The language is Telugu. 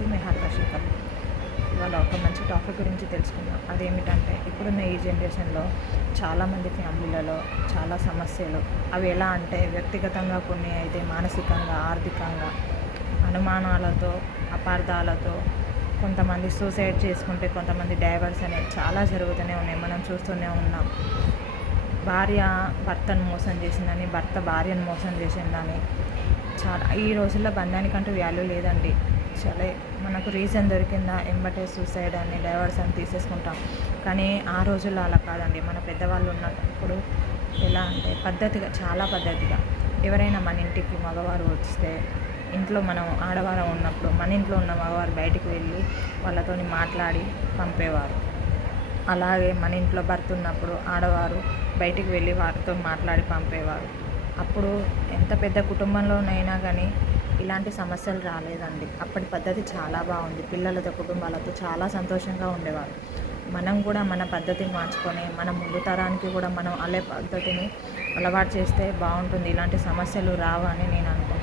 వచ్చేసి మీ హర్షికల్. ఇవాళ ఒక మంచి టాపిక్ గురించి తెలుసుకుందాం. అదేమిటంటే ఇప్పుడున్న ఈ జనరేషన్లో చాలామంది ఫ్యామిలీలలో చాలా సమస్యలు. అవి ఎలా అంటే వ్యక్తిగతంగా, కొన్ని అయితే మానసికంగా, ఆర్థికంగా, అనుమానాలతో, అపార్థాలతో, కొంతమంది సూసైడ్ చేసుకుంటే, కొంతమంది డైవర్స్ అనేది చాలా జరుగుతూనే ఉన్నాయి. మనం చూస్తూనే ఉన్నాం. భార్య భర్తను మోసం చేసిందని, భర్త భార్యను మోసం చేసిందని. చాలా ఈ రోజుల్లో బంధానికంటూ వాల్యూ లేదండి. సరే, మనకు రీజన్ దొరికిందా ఎంబటే సూసైడ్ అని, డైవర్స్ అని తీసేసుకుంటాం. కానీ ఆ రోజుల్లో అలా కాదండి. మన పెద్దవాళ్ళు ఉన్నప్పుడు ఎలా అంటే పద్ధతిగా, చాలా పద్ధతిగా, ఎవరైనా మన ఇంటికి మగవారు వస్తే, ఇంట్లో మనం ఆడవారం ఉన్నప్పుడు మన ఇంట్లో ఉన్న మగవారు బయటికి వెళ్ళి వాళ్ళతోని మాట్లాడి పంపేవారు. అలాగే మన ఇంట్లో భర్త ఉన్నప్పుడు ఆడవారు బయటికి వెళ్ళి వారితో మాట్లాడి పంపేవారు. అప్పుడు ఎంత పెద్ద కుటుంబంలోనైనా కానీ ఇలాంటి సమస్యలు రాలేదండి. అప్పటి పద్ధతి చాలా బాగుంది. పిల్లలతో, కుటుంబాలతో చాలా సంతోషంగా ఉండేవారు. మనం కూడా మన పద్ధతిని మార్చుకొని మన ముందు తరానికి కూడా మనం అదే పద్ధతిని అలవాటు చేస్తే బాగుంటుంది. ఇలాంటి సమస్యలు రావు అని నేను అనుకుంటున్నాను.